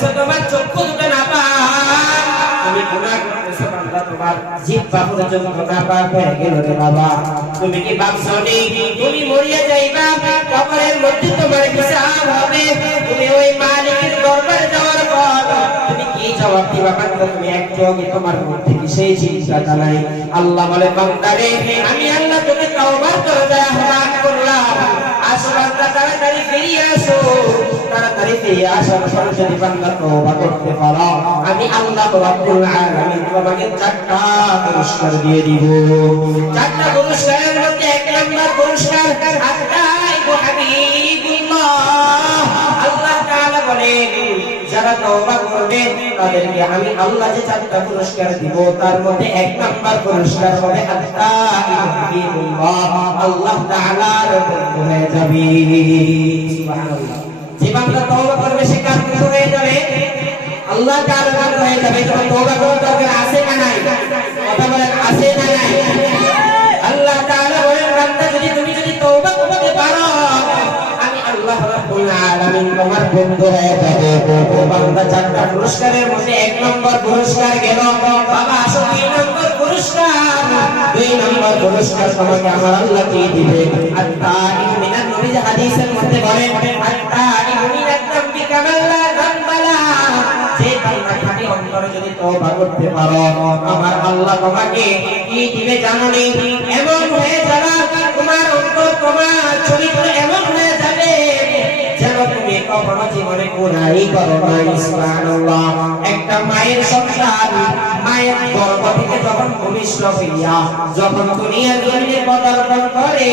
করতেছো, তোমার চক্ষু দুটো নাপাক, তুমি গুনাহ করতেছো বান্দা, তোমার জিহ্বা পর্যন্ত নাপাক হয়ে গেল রে বাবা। তুমি কি ভাবছো নি তুমি মরিয়া যাইবা, কবরের মধ্যে তোমার হিসাব হবে, তুমি ওই মালিকের দরবারে যাওয়ার পর তুমি কি জবাব দিবা বান্দা? তুমি একটু আগে তোমার মধ্যে কি সেই চিন্তাটা নাই? আল্লাহ বলে বান্দারে, আমি আল্লাহ তোকে তওবার করে দেয়া আহ্বান করলাম, আসো বান্দা তাড়াতাড়ি ফিরে আসো, তাড়াতাড়ি ফিরে আসো। যদি বান্দা তওবা করতে পারো, আমি আল্লাহ রাব্বুল আলামিন তোমাকে 4টা পুরস্কার দিয়ে দিব। 4টা পুরস্কারের মধ্যে 1 নাম্বার পুরস্কার আতাই গো হাবিবুল্লাহ। আল্লাহ তাআলা বলেন যারা তওবা করবে তাদেরকে আমি আল্লাহ যে 4টা পুরস্কার দিব, তার মধ্যে 1 নাম্বার পুরস্কার হবে আতাই গো হাবিবুল্লাহ, আল্লাহ তাআলার বন্ধু হয়ে যাবে। সুবহানাল্লাহ। যে বান্দা তওবা করবে সে কার বন্ধু হয়ে যাবে? আল্লাহ তাআলার বন্ধু হয়ে যাবে। যখন তওবা করার দরকার আছে না নাই? কথা বলেন, আছে না নাই? আল্লাহ তাআলা বলেন বান্দা তুমি যদি তওবা করতে পারো, আমি আল্লাহ রাব্বুল আলামিন তোমার বন্ধু হয়ে যাব। বান্দা 4টা পুরস্কারের মধ্যে 1 নম্বর পুরস্কার গেল। বাবা আসো 2 নম্বর পুরস্কার। 2 নম্বর পুরস্কার তোমাকে আমার আল্লাহ দিয়ে দিবে। আত্তাইবু মিনান নবী হাদিসের মধ্যে বলেন আত্তাইবু মিনাত তামবি কামাল্লা যামবালা। যে বান্দা খাঁটি অন্তরে যদি তওবা করতে পারো, আমার আল্লাহ তোমাকে কি দিবে জানো নি? এমন হয়ে যাবে তোমার অন্তর, তোমার চরিত্র এমন হয়ে যাবে যেন তুমি কখনো জীবনে গুনাহই করো নাই। সুবহানাল্লাহ। একটা মায়ের সন্তান মায়ের গর্ভ থেকে যখন ভূমিষ্ঠ হইয়া যখন দুনিয়ার জমিনে পদার্পণ করে,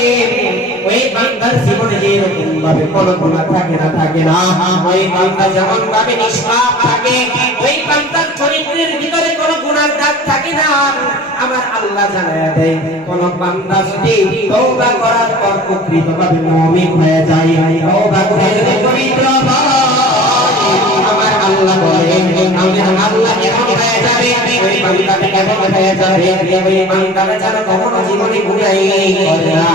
ওই বান্দার জীবনে যেরকম ভাবে কোনো গুনাহ থাকে না, ওই বান্দা যেমন ভাবে নিষ্পাপ থাকে, ওই বান্দার চরিত্রের ভিতরে কোনো গুনার দাগ থাকে না। আমার আল্লাহ জানায়া দেয় কোন বান্দা যদি তওবা করার পর প্রকৃতভাবে মুমিন হয়ে যায়, তওবা করে যদি পবিত্র হয়, আমার আল্লাহ বলেন আমি আল্লাহ এমন হয়ে যাবে, ওই বান্দাটা কেমন হয়ে যাবে, ওই বান্দাটা যেন কখনো জীবনে গুনাহই করে না।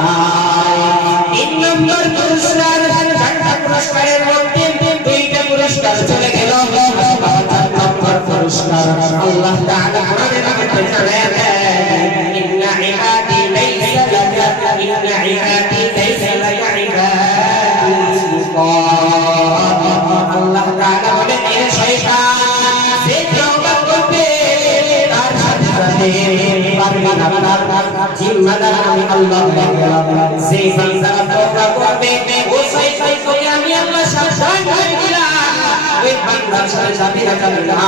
3 নম্বর পুরস্কার, 4টা পুরস্কারের মধ্যে 2টা পুরস্কার চলে গেল। 4 নম্বর পুরস্কার আল্লাহ তাআলা কোরআনের মধ্যে জানায় দেন ইন্না ইবাদি লাইসা লাকা ইন্না ইবাদি লাইসা লাকা ইবাদি সুলতান। আল্লাহ তাআলা বলেন এ শয়তান যে তওবা করবে তার সাথে সাথে পারবি না, তার জিম্মাদার আমি আল্লাহ হয়ে গেলাম। যে বান্দা তওবা করবে ও শয়তানকে আমি আল্লাহ সাবধান করে দিলাম, ওই বান্দার সাথে যাবে না।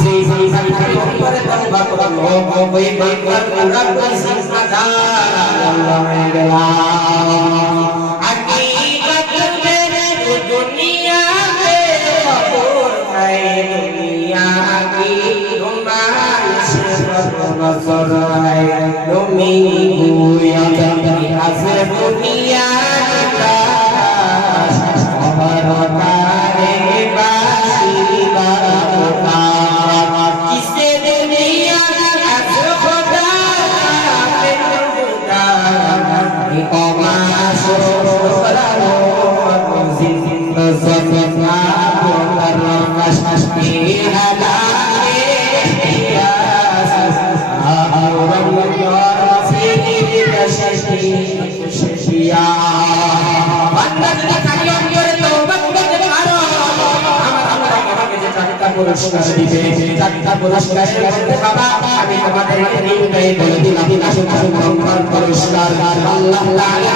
সেই বান্দার খালি অন্তরে তওবা করলো, ওই বান্দার পুরা জিম্মাদার আল্লাহ হয়ে গেলাম। हकीकत में दुनिया में खबर है, दुनिया की नुमाइश पर नजर है, तुमी गोया हसर दुनिया का खबर करे बासी बाता किसे दुनिया हसर खुदा पे खुदा कमा পুরস্কার দিবে। 4টা পুরস্কারের মধ্যে বাবা আমি তোমাদেরকে নির্ণয় করে দিলাম। 4 নম্বর পুরস্কার আল্লাহ তাআলা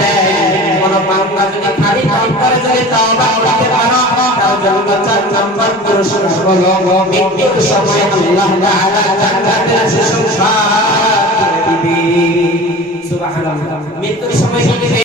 দেন কোন বান্দা যদি খালি অন্তরে যদি তওবা করতে পারো, তার জন্য 4 নম্বর পুরস্কার হলো মৃত্যুর সময় আল্লাহ তাআলা জান্নাতের সুসংবাদ দিবে। সুবহানাল্লাহ। মৃত্যুর সময় কি দিবে?